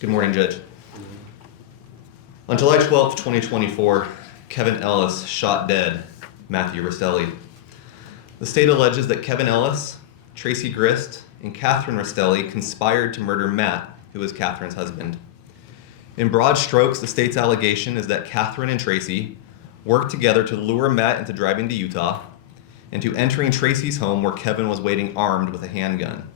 Good morning, Judge. On July 12th, 2024, Kevin Ellis shot dead Matthew Restelli. The state alleges that Kevin Ellis, Tracy Grist, and Catherine Restelli conspired to murder Matt, who was Catherine's husband. In broad strokes, the state's allegation is that Catherine and Tracy worked together to lure Matt into driving to Utah and to entering Tracy's home where Kevin was waiting armed with a handgun.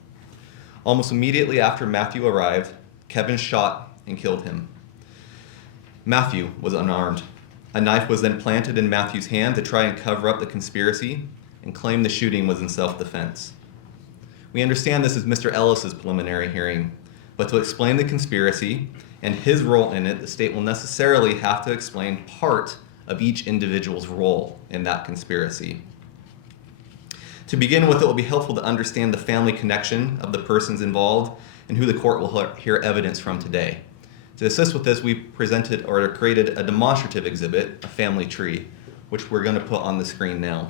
Almost immediately after Matthew arrived, Kevin shot and killed him. Matthew was unarmed. A knife was then planted in Matthew's hand to try and cover up the conspiracy and claim the shooting was in self-defense. We understand this is Mr. Ellis's preliminary hearing, but to explain the conspiracy and his role in it, the state will necessarily have to explain part of each individual's role in that conspiracy. To begin with, it will be helpful to understand the family connection of the persons involved and who the court will hear evidence from today. To assist with this, we presented or created a demonstrative exhibit, a family tree, which we're going to put on the screen now.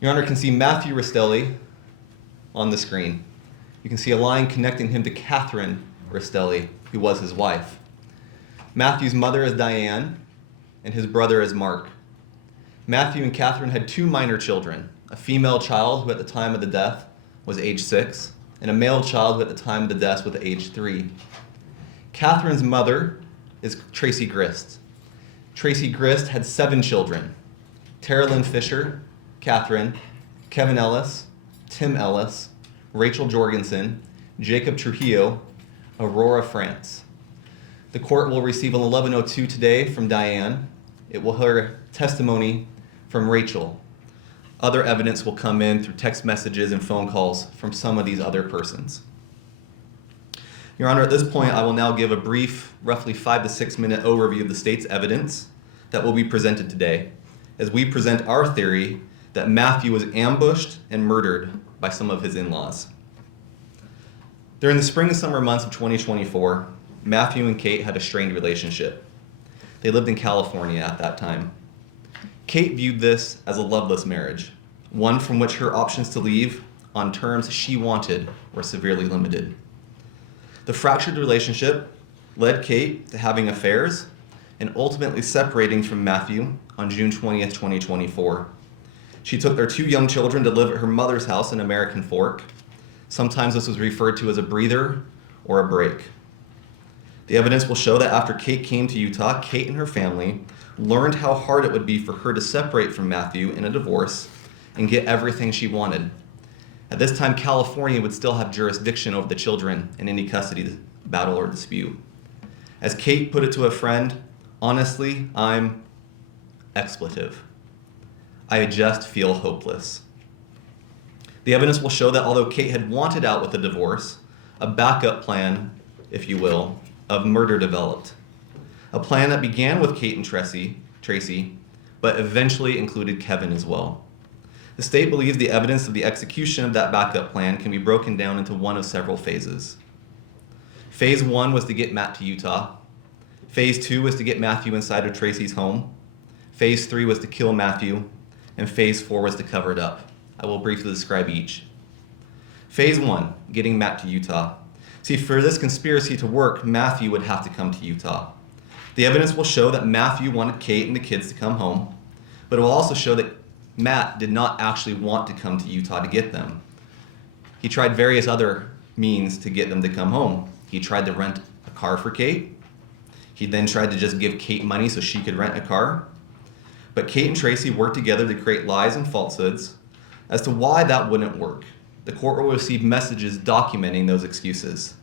Your Honor can see Matthew Restelli on the screen. You can see a line connecting him to Catherine Restelli, who was his wife. Matthew's mother is Diane, and his brother is Mark. Matthew and Catherine had two minor children, a female child who at the time of the death was age 6, and a male child who at the time of the death was age 3. Catherine's mother is Tracy Grist. Tracy Grist had 7 children: Tara Lynn Fisher, Catherine, Kevin Ellis, Tim Ellis, Rachel Jorgensen, Jacob Trujillo, Aurora France. The court will receive an 11:02 today from Diane. It will hear testimony from Rachel. Other evidence will come in through text messages and phone calls from some of these other persons. Your Honor, at this point, I will now give a brief, roughly 5 to 6 minute overview of the state's evidence that will be presented today, as we present our theory that Matthew was ambushed and murdered by some of his in-laws. During the spring and summer months of 2024, Matthew and Kate had a strained relationship. They lived in California at that time. Kate viewed this as a loveless marriage, one from which her options to leave on terms she wanted were severely limited. The fractured relationship led Kate to having affairs and ultimately separating from Matthew on June 20th, 2024. She took their 2 young children to live at her mother's house in American Fork. Sometimes this was referred to as a breather or a break. The evidence will show that after Kate came to Utah, Kate and her family learned how hard it would be for her to separate from Matthew in a divorce and get everything she wanted. At this time, California would still have jurisdiction over the children in any custody battle or dispute. As Kate put it to a friend, honestly, I'm expletive. I just feel hopeless. The evidence will show that although Kate had wanted out with a divorce, a backup plan, if you will, of murder developed. A plan that began with Kate and Tracy, but eventually included Kevin as well. The state believes the evidence of the execution of that backup plan can be broken down into one of several phases. Phase 1 was to get Matt to Utah. Phase 2 was to get Matthew inside of Tracy's home. Phase 3 was to kill Matthew. And phase 4 was to cover it up. I will briefly describe each. Phase 1, getting Matt to Utah. See, for this conspiracy to work, Matthew would have to come to Utah. The evidence will show that Matthew wanted Kate and the kids to come home, but it will also show that Matt did not actually want to come to Utah to get them. He tried various other means to get them to come home. He tried to rent a car for Kate. He then tried to just give Kate money so she could rent a car. But Kate and Tracy worked together to create lies and falsehoods as to why that wouldn't work. The court will receive messages documenting those excuses.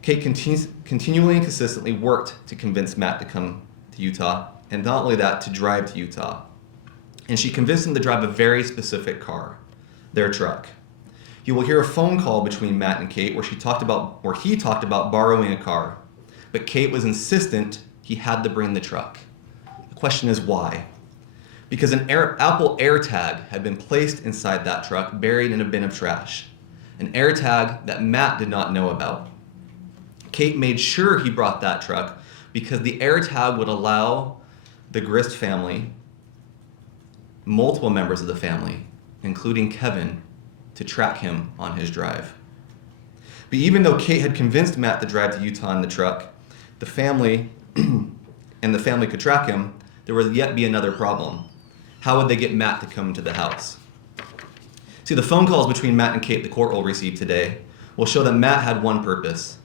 Kate continually and consistently worked to convince Matt to come to Utah, and not only that, to drive to Utah. And she convinced him to drive a very specific car, their truck. You will hear a phone call between Matt and Kate where he talked about borrowing a car, but Kate was insistent he had to bring the truck. The question is why? Because an Apple AirTag had been placed inside that truck, buried in a bin of trash. An AirTag that Matt did not know about. Kate made sure he brought that truck because the AirTag would allow the Grist family, multiple members of the family, including Kevin, to track him on his drive. But even though Kate had convinced Matt to drive to Utah in the truck, the family could track him, there would yet be another problem. How would they get Matt to come to the house? See, the phone calls between Matt and Kate the court will receive today will show that Matt had one purpose.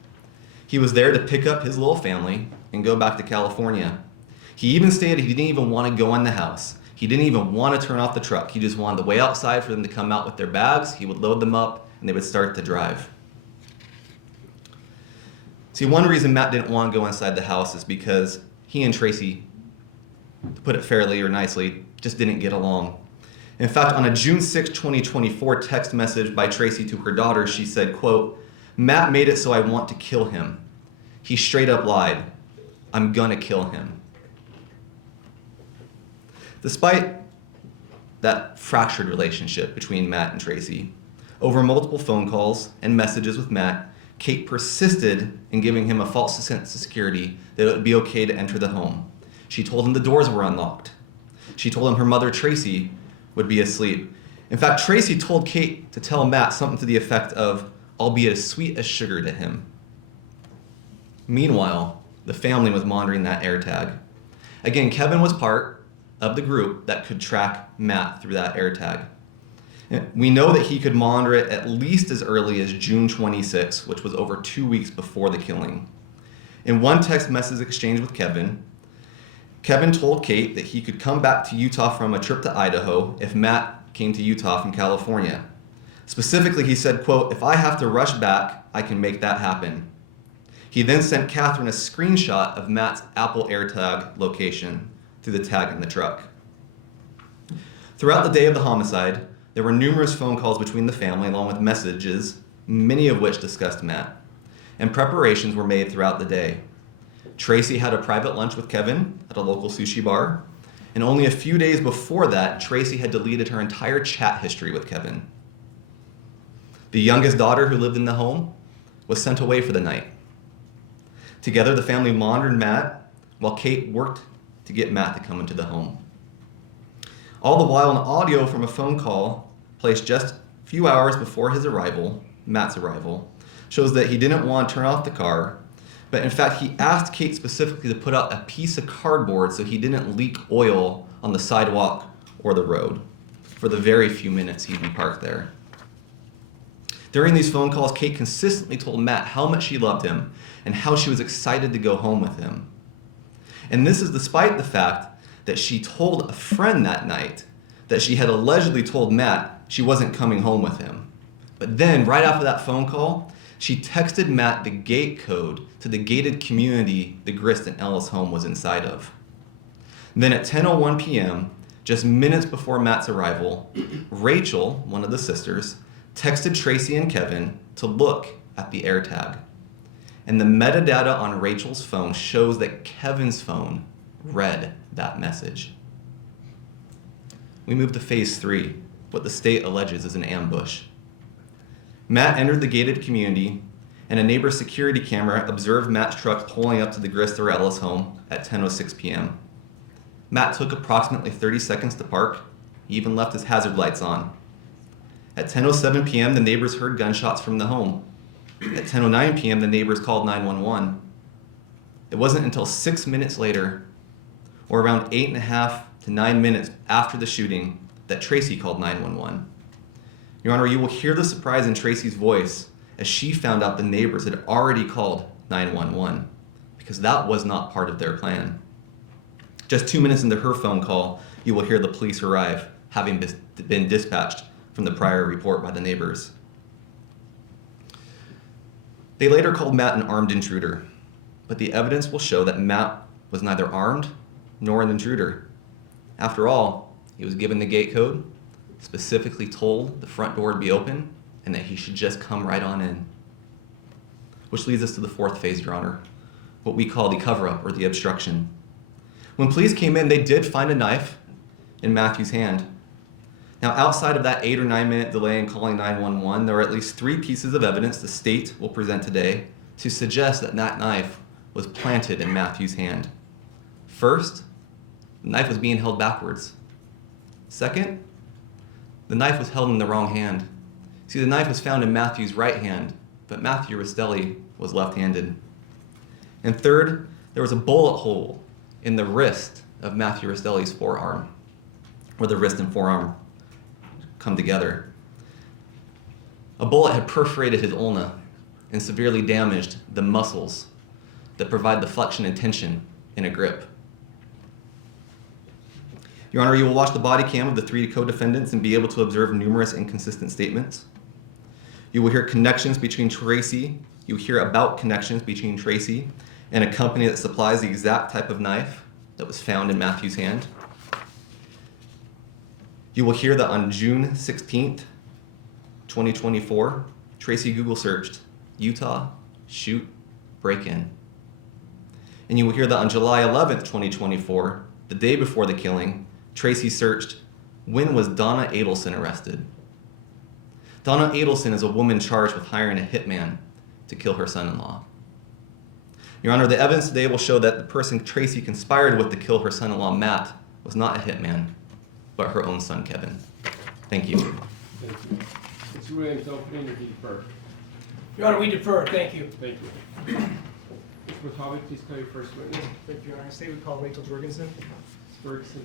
He was there to pick up his little family and go back to California. He even stated he didn't even want to go in the house. He didn't even want to turn off the truck. He just wanted to wait outside for them to come out with their bags. He would load them up and they would start to drive. See, one reason Matt didn't want to go inside the house is because he and Tracy, to put it fairly or nicely, just didn't get along. In fact, on a June 6, 2024 text message by Tracy to her daughter, she said, quote, "Matt made it so I want to kill him. He straight up lied. I'm gonna kill him." Despite that fractured relationship between Matt and Tracy, over multiple phone calls and messages with Matt, Kate persisted in giving him a false sense of security that it would be okay to enter the home. She told him the doors were unlocked. She told him her mother, Tracy, would be asleep. In fact, Tracy told Kate to tell Matt something to the effect of, "I'll be as sweet as sugar to him." Meanwhile, the family was monitoring that AirTag. Again, Kevin was part of the group that could track Matt through that AirTag. We know that he could monitor it at least as early as June 26, which was over 2 weeks before the killing. In one text message exchange with Kevin, Kevin told Kate that he could come back to Utah from a trip to Idaho if Matt came to Utah from California. Specifically, he said, quote, "If I have to rush back, I can make that happen." He then sent Catherine a screenshot of Matt's Apple AirTag location through the tag in the truck. Throughout the day of the homicide, there were numerous phone calls between the family along with messages, many of which discussed Matt, and preparations were made throughout the day. Tracy had a private lunch with Kevin at a local sushi bar, and only a few days before that, Tracy had deleted her entire chat history with Kevin. The youngest daughter who lived in the home was sent away for the night. Together, the family monitored Matt while Kate worked to get Matt to come into the home. All the while, an audio from a phone call placed just a few hours before his arrival, Matt's arrival, shows that he didn't want to turn off the car, but in fact, he asked Kate specifically to put out a piece of cardboard so he didn't leak oil on the sidewalk or the road for the very few minutes he'd be parked there. During these phone calls, Kate consistently told Matt how much she loved him and how she was excited to go home with him. And this is despite the fact that she told a friend that night that she had allegedly told Matt she wasn't coming home with him. But then, right after that phone call, she texted Matt the gate code to the gated community the Grist and Ellis home was inside of. Then at 10:01 p.m., just minutes before Matt's arrival, Rachel, one of the sisters, texted Tracy and Kevin to look at the AirTag. And the metadata on Rachel's phone shows that Kevin's phone read that message. We move to phase 3, what the state alleges is an ambush. Matt entered the gated community, and a neighbor's security camera observed Matt's truck pulling up to the Grist or Ellis home at 10:06 p.m. Matt took approximately 30 seconds to park. He even left his hazard lights on. At 10:07 p.m., the neighbors heard gunshots from the home. At 10:09 p.m., the neighbors called 911. It wasn't until 6 minutes later, or around 8.5 to 9 minutes after the shooting, that Tracy called 911. Your Honor, you will hear the surprise in Tracy's voice as she found out the neighbors had already called 911, because that was not part of their plan. Just 2 minutes into her phone call, you will hear the police arrive, having been dispatched from the prior report by the neighbors. They later called Matt an armed intruder, but the evidence will show that Matt was neither armed nor an intruder. After all, he was given the gate code, specifically told the front door to be open, and that he should just come right on in. Which leads us to the fourth phase, Your Honor, what we call the cover-up or the obstruction. When police came in, they did find a knife in Matthew's hand. Now, outside of that 8 or 9 minute delay in calling 911, there are at least 3 pieces of evidence the state will present today to suggest that that knife was planted in Matthew's hand. First, the knife was being held backwards. Second, the knife was held in the wrong hand. See, the knife was found in Matthew's right hand, but Matthew Restelli was left-handed. And third, there was a bullet hole in the wrist of Matthew Restelli's forearm, where the wrist and forearm come together. A bullet had perforated his ulna and severely damaged the muscles that provide the flexion and tension in a grip. Your Honor, you will watch the body cam of the 3 co-defendants and be able to observe numerous inconsistent statements. You will hear connections between Tracy. You hear about connections between Tracy and a company that supplies the exact type of knife that was found in Matthew's hand. You will hear that on June 16th, 2024, Tracy Google searched Utah shoot break-in. And you will hear that on July 11th, 2024, the day before the killing, Tracy searched, when was Donna Adelson arrested? Donna Adelson is a woman charged with hiring a hitman to kill her son-in-law. Your Honor, the evidence today will show that the person Tracy conspired with to kill her son-in-law, Matt, was not a hitman, but her own son, Kevin. Thank you. Thank you. Mr. Williams, opening or defer? Your Honor, we defer. Thank you. Thank you. Mr. McCauley, please call your first witness. Thank you, Your Honor. I say we call Rachel Jorgensen. Ms. Ferguson,